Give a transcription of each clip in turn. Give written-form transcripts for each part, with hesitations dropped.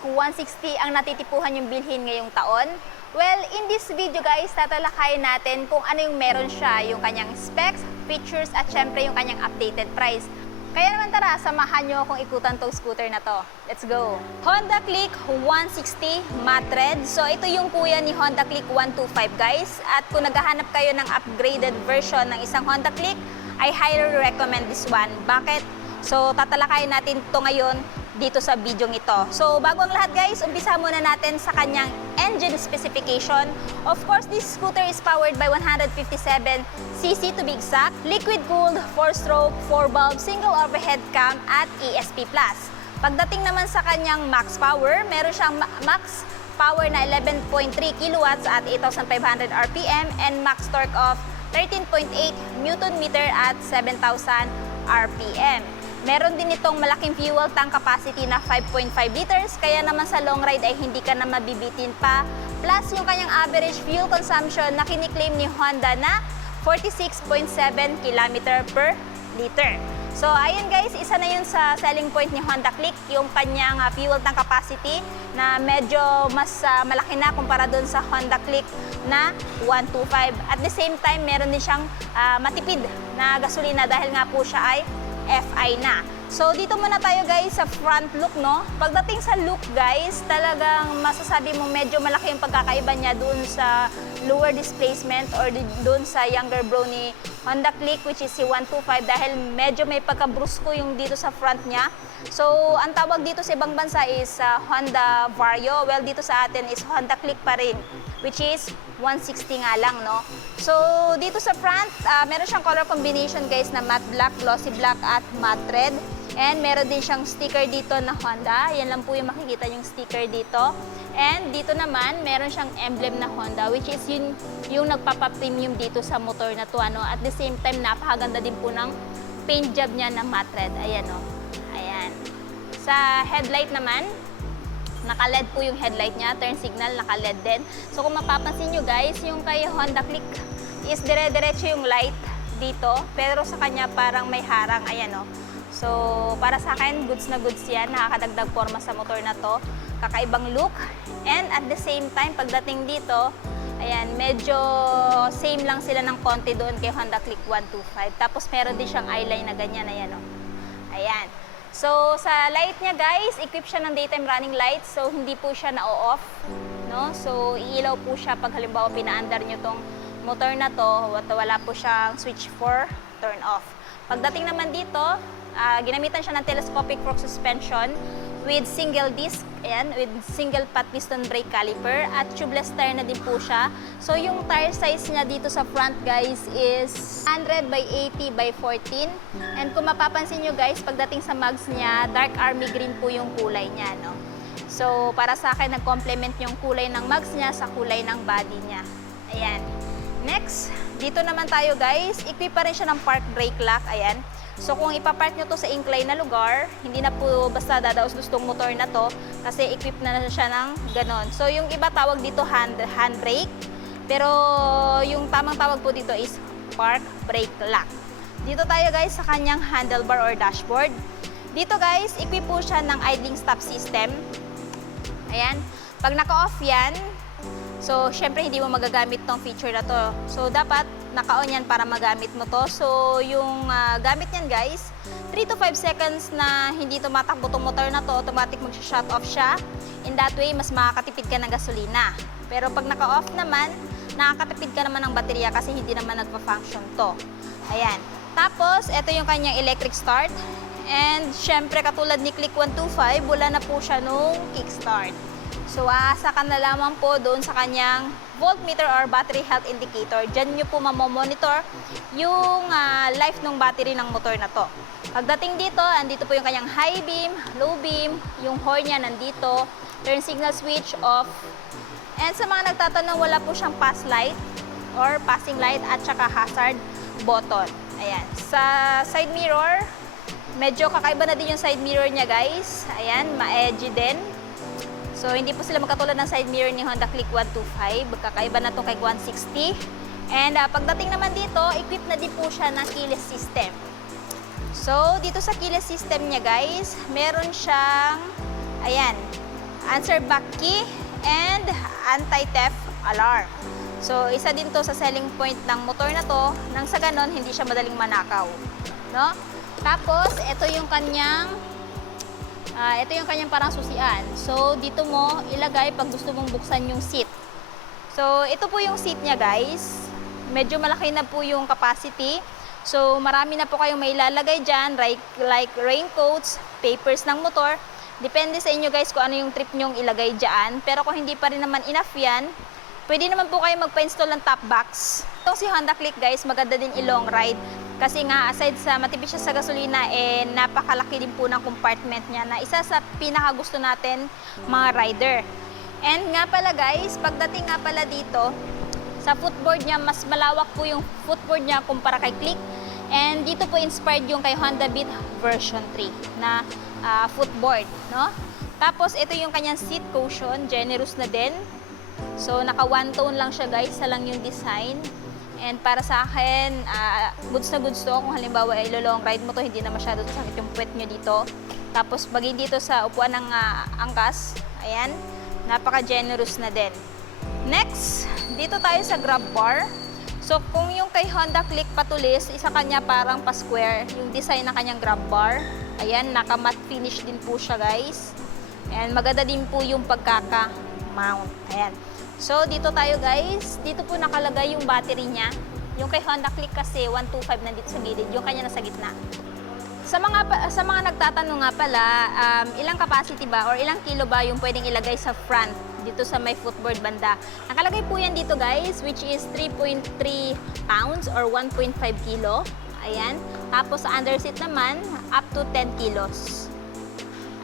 Click 160 ang natitipuhan yung bilhin ngayong taon? Well, in this video guys, tatalakayin natin kung ano yung meron siya, yung kanyang specs, features, at syempre yung kanyang updated price. Kaya naman tara, samahan nyo akong ikutan tong scooter na to. Let's go! Honda Click 160 Matte Red. So ito yung kuya ni Honda Click 125 guys. At kung naghahanap kayo ng upgraded version ng isang Honda Click, I highly recommend this one. Bakit? So tatalakayin natin to ngayon dito sa video ito. So bago ang lahat guys, umpisa muna natin sa kanyang engine specification. Of course, this scooter is powered by 157cc to be exact, liquid-cooled, 4-stroke, 4-valve, single overhead cam at ESP+. Pagdating naman sa kanyang max power, meron siyang max power na 11.3 kilowatts at 8,500 RPM and max torque of 13.8 Newton meter at 7,000 RPM. Meron din itong malaking fuel tank capacity na 5.5 liters, kaya naman sa long ride ay hindi ka na mabibitin pa. Plus, yung kanyang average fuel consumption na kiniklaim ni Honda na 46.7 km per liter. So, ayun guys, isa na yun sa selling point ni Honda Click, yung kanyang fuel tank capacity na medyo mas malaki na kumpara dun sa Honda Click na 125. At the same time, meron din siyang matipid na gasolina dahil nga po siya ay FI na. So dito muna tayo guys sa front look, no? Pagdating sa look guys, talagang masasabi mo medyo malaki yung pagkakaiba niya dun sa lower displacement or dun sa younger bro ni Honda Click, which is si 125, dahil medyo may pagka-brusko yung dito sa front niya. So ang tawag dito sa ibang bansa is Honda Vario. Well, dito sa atin is Honda Click pa rin, which is 160 nga lang, no? So dito sa front, meron siyang color combination guys na matte black, glossy black at matte red. And meron din siyang sticker dito na Honda. Yan lang po yung makikita yung sticker dito. And dito naman, meron siyang emblem na Honda, which is yung nagpapa-premium dito sa motor na to, ano. At the same time, napakaganda din po ng paint job niya na matte red. Ayan, o. Ayan. Sa headlight naman, naka-LED po yung headlight niya. Turn signal, naka-LED din. So kung mapapansin nyo guys, yung kay Honda Click is dire-diretso yung light dito. Pero sa kanya parang may harang. Ayan, o. So, para sa akin, goods na goods yan. Nakakadagdag forma sa motor na to. Kakaibang look. And at the same time, pagdating dito, ayan, medyo same lang sila ng konti doon kay Honda Click 125. Tapos, meron din siyang eyeline na ganyan. Ayan, o. Ayan. So, sa light niya, guys, equip siya ng daytime running lights. So, hindi po siya na-off. No? So, iilaw po siya pag halimbawa pinaandar nyo tong motor na to. Wala po siyang switch for turn off. Pagdating naman dito, ginamitan siya ng telescopic fork suspension with single disc, ayan, with single pat piston brake caliper at tubeless tire na din po siya. So yung tire size niya dito sa front guys is 100 by 80 by 14. And kung mapapansin nyo guys, pagdating sa mugs niya, dark army green po yung kulay niya, no? So para sa akin, nag-complement yung kulay ng mugs niya sa kulay ng body niya. Ayan. Next, dito naman tayo guys, equip pa rin siya ng park brake lock, ayan. So kung ipapark nyo to sa incline na lugar, hindi na po basta dadaos-dustong motor na to kasi equip na siya ng ganon. So yung iba tawag dito handbrake, pero yung tamang tawag po dito is park brake lock. Dito tayo guys sa kanyang handlebar or dashboard. Dito guys, equip po siya ng idling stop system. Ayan. Pag naka-off yan, so syempre hindi mo magagamit tong feature na to. So dapat naka-on yan para magamit mo to. So, yung gamit niyan guys, 3 to 5 seconds na hindi tumatakbo tong motor na to, automatic mag-shut off siya. In that way, mas makakatipid ka ng gasolina. Pero pag naka-off naman, nakakatipid ka naman ng baterya kasi hindi naman nagpa-function to. Ayan. Tapos, ito yung kanyang electric start. And, syempre, katulad ni Click 125, wala na po siya nung kickstart. So, aasa ka na lamang po doon sa kanyang voltmeter or battery health indicator. Diyan nyo po mamomonitor yung life ng battery ng motor na to. Pagdating dito, andito po yung kanyang high beam, low beam, yung horn niya nandito, turn signal switch off. And sa mga nagtatanong, wala po siyang pass light or passing light at saka hazard button. Ayan. Sa side mirror, medyo kakaiba na din yung side mirror niya guys. Ayan, ma-edgy din. So, hindi po sila magkatulad ng side mirror ni Honda Click 125. Kakaiba na ito kay 160. And pagdating naman dito, equipped na din po siya ng keyless system. So, dito sa keyless system niya guys, meron siyang, ayan, answer back key, and anti-theft alarm. So, isa din to sa selling point ng motor na to, nang sa ganon, hindi siya madaling manakaw. No? Tapos, ito yung kanyang parang susian. So, dito mo ilagay pag gusto mong buksan yung seat. So, ito po yung seat niya, guys. Medyo malaki na po yung capacity. So, marami na po kayong may ilalagay dyan, like raincoats, papers ng motor. Depende sa inyo, guys, kung ano yung trip nyong ilagay dyan. Pero kung hindi pa rin naman enough yan, pwede naman po kayo magpa-install ng top box. Itong si Honda Click, guys, maganda din i-long ride. Kasi nga, aside sa matipid siya sa gasolina, napakalaki din po ng compartment niya na isa sa pinakagusto natin mga rider. And nga pala, guys, pagdating nga pala dito, sa footboard niya, mas malawak po yung footboard niya kumpara kay Click. And dito po inspired yung kay Honda Beat version 3 na footboard, no? Tapos, ito yung kanyang seat cushion, generous na din. So, naka one tone lang siya, guys, sa lang yung design. And para sa akin, goods na goods to. Kung halimbawa ay long ride mo to, hindi na masyado sakit yung puwet nyo dito. Tapos, bagay dito sa upuan ng angkas, ayan, napaka-generous na din. Next, dito tayo sa grab bar. So, kung yung kay Honda Click patulis, isa kanya parang pa-square, yung design ng kanyang grab bar. Ayan, naka-matte finish din po siya, guys. And maganda din po yung pagkaka-mount. Ayan. So, dito tayo, guys. Dito po nakalagay yung battery niya. Yung kay Honda Click kasi 125 nandito sa gilid, yung kanya nasa gitna. Sa mga nagtatanong nga pala, ilang capacity ba or ilang kilo ba yung pwedeng ilagay sa front dito sa may footboard banda? Nakalagay po yan dito, guys, which is 3.3 pounds or 1.5 kilo. Ayan. Tapos sa underseat naman, up to 10 kilos.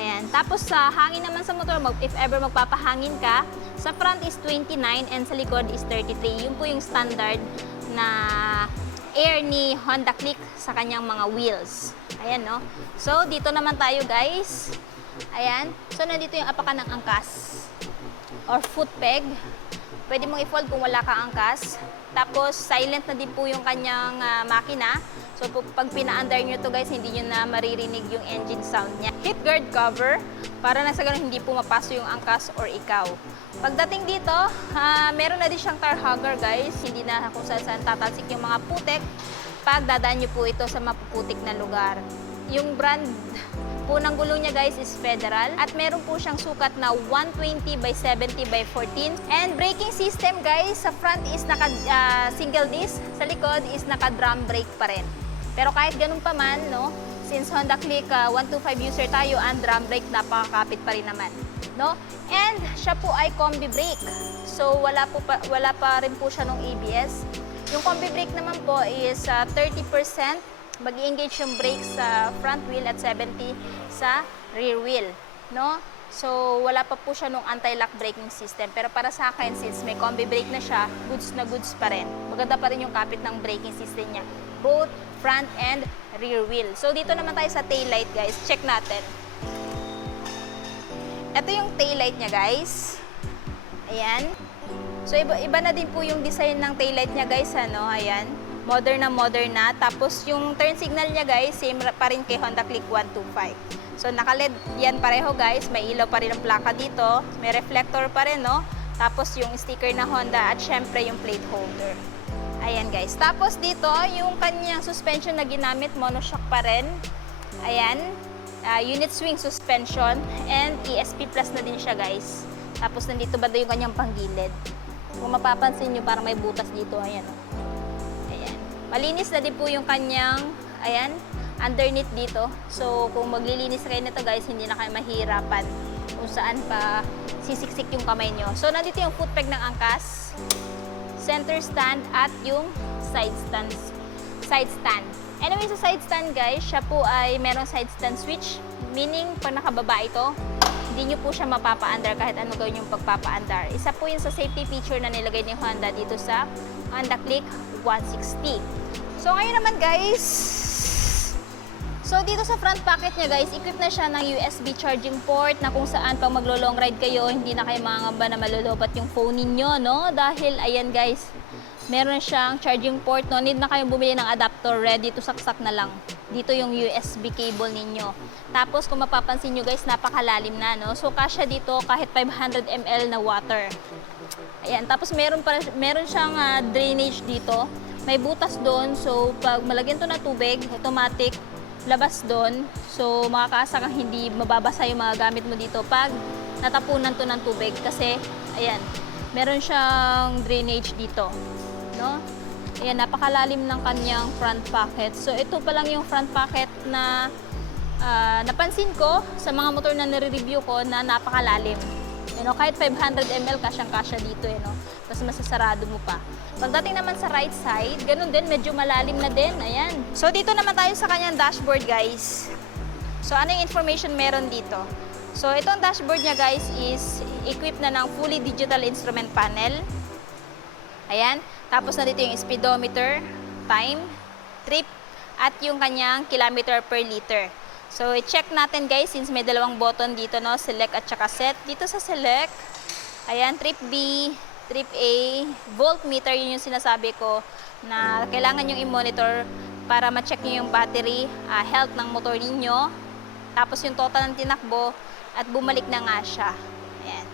Ayan. Tapos sa hangin naman sa motor, if ever magpapahangin ka, sa front is 29 and sa likod is 33. Yun po yung standard na air ni Honda Click sa kanyang mga wheels. Ayan, no? So, dito naman tayo, guys. Ayan. So, nandito yung apakan ng angkas or foot peg. Pwede mong i-fold kung wala kang angkas. Tapos, silent na din po yung kanyang makina. So, pag pina-under nyo to, guys, hindi nyo na maririnig yung engine sound niya. Heat guard cover, para na sa ganun hindi po mapaso yung angkas or ikaw. Pagdating dito, meron na din siyang tar hugger, guys. Hindi na kung saan tatalsik yung mga putik pag dadaan nyo po ito sa mapuputik na lugar. Yung brand po ng gulong niya, guys, is Federal. At meron po siyang sukat na 120 by 70 by 14. And braking system, guys, sa front is naka single disc, sa likod is naka drum brake pa rin. Pero kahit ganun pa man, no, since Honda Click 125 user tayo, ang drum brake napakakapit pa rin naman, no? And siya po ay combi brake. So wala pa rin po siya ng ABS. Yung combi brake naman po is 30%. Mag-engage yung brake sa front wheel at 70 sa rear wheel, no? So, wala pa po siya nung anti-lock braking system. Pero para sa akin, since may combi brake na siya, goods na goods pa rin. Maganda pa rin yung kapit ng braking system niya. Both front and rear wheel. So, dito naman tayo sa taillight, guys. Check natin. Ito yung taillight niya, guys. Ayan. So, iba na din po yung design ng taillight niya, guys. Ano? Ayan. Modern na. Tapos yung turn signal niya, guys, same pa rin kay Honda Click 125. So naka-LED yan pareho, guys. May ilaw pa rin ang plaka dito. May reflector pa rin, no? Tapos yung sticker na Honda at syempre yung plate holder. Ayan, guys. Tapos dito, yung kanyang suspension na ginamit, monoshock pa rin. Ayan. Unit swing suspension and ESP Plus na din siya, guys. Tapos nandito banda yung kanyang panggilid. Kung mapapansin nyo, parang may butas dito. Ayan, no? Malinis na din po yung kanyang, ayan, underneath dito. So, kung maglilinis kayo nito, guys, hindi na kayo mahirapan kung saan pa sisiksik yung kamay nyo. So, nandito yung foot peg ng angkas, center stand, at yung side stand. Anyway, sa side stand, guys, siya po ay merong side stand switch. Meaning, pag nakababa ito, hindi nyo po siya mapapa-under kahit ano gawin yung pagpapa-under. Isa po yun sa safety feature na nilagay ni Honda dito sa Honda Click 160. So, ngayon naman, guys, so dito sa front pocket niya, guys, equipped na siya ng USB charging port na kung saan pag maglo-long ride kayo, hindi na kayo mangangamba na malulubat yung phone ninyo, no? Dahil, ayan, guys, meron siyang charging port, no? Need na kayong bumili ng adapter, ready to saksak na lang. Dito yung USB cable ninyo. Tapos kung mapapansin nyo guys, napakalalim na, no? So kasya dito kahit 500 ml na water. Ayan, tapos meron siyang drainage dito. May butas doon, so pag malagyan to ng tubig, automatic labas doon. So makakaasa kang hindi mababasa yung mga gamit mo dito pag natapunan to ng tubig kasi ayan, meron siyang drainage dito, no? Ayan, napakalalim ng kanyang front pocket. So, ito pa lang yung front pocket na napansin ko sa mga motor na nare-review ko na napakalalim. You know, kahit 500 ml, kasyang-kasya dito, no? Mas masasarado mo pa. Pagdating naman sa right side, ganun din, medyo malalim na din. Ayan. So, dito naman tayo sa kanyang dashboard, guys. So, ano yung information meron dito? So, itong dashboard niya, guys, is equipped na ng fully digital instrument panel. Ayan. Tapos na dito yung speedometer, time, trip, at yung kanyang kilometer per liter. So, i-check natin guys since may dalawang button dito, no? Select at saka set. Dito sa select, ayan, trip B, trip A, voltmeter, yun yung sinasabi ko na kailangan yung i-monitor para ma-check nyo yung battery, health ng motor ninyo. Tapos yung total ng tinakbo at bumalik na nga siya. Ayan.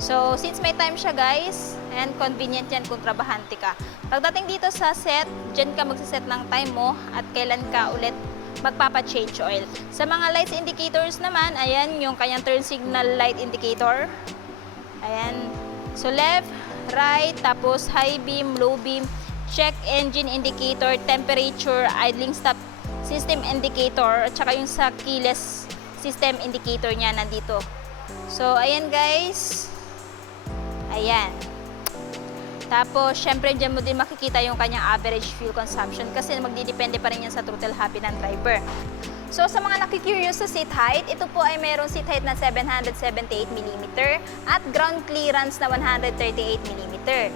So, since may time siya guys, and convenient yan kung trabahante ka. Pagdating dito sa set, dyan ka magsiset ng time mo at kailan ka ulit magpapa-change oil. Sa mga lights indicators naman, ayan yung kanyang turn signal light indicator. Ayan. So, left, right, tapos high beam, low beam, check engine indicator, temperature, idling stop system indicator, at saka yung sa keyless system indicator niya nandito. So, ayan guys. Ayan. Tapos, syempre, dyan mo din makikita yung kanyang average fuel consumption kasi magdidepende pa rin yan sa throttle happy ng driver. So, sa mga nakikurious sa seat height, ito po ay mayroong seat height na 778mm at ground clearance na 138mm.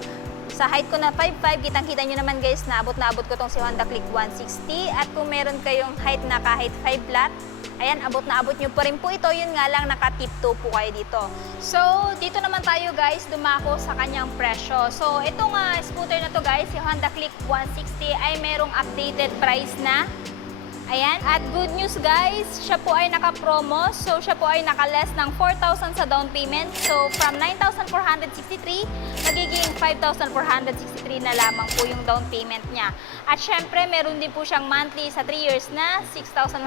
Sa height ko na 5'5", kitang-kita nyo naman guys na abot ko tong si Honda Click 160 at kung meron kayong height na kahit 5 flat, ayan, abot na abot nyo pa rin po ito. Yun nga lang, naka-tip-toe po kayo dito. So, dito naman tayo guys, dumako sa kanyang presyo. So, itong scooter na to guys, si Honda Click 160 ay merong updated price na. Ayan, at good news guys, siya po ay naka-promo. So, siya po ay naka-less ng 4,000 sa down payment. So, from 9,463, magiging 5,463 na lamang po yung down payment niya. At syempre, meron din po siyang monthly sa 3 years na 6,151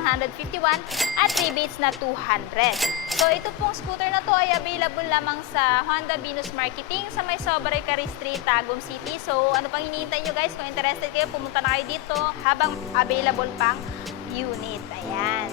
at rebates na 200. So, ito pong scooter na to ay available lamang sa Honda Venus Marketing sa may Sobrey Cari Street, Tagum City. So, ano pang hinihintay nyo guys? Kung interested kayo, pumunta na kayo dito habang available pang unit. Ayan.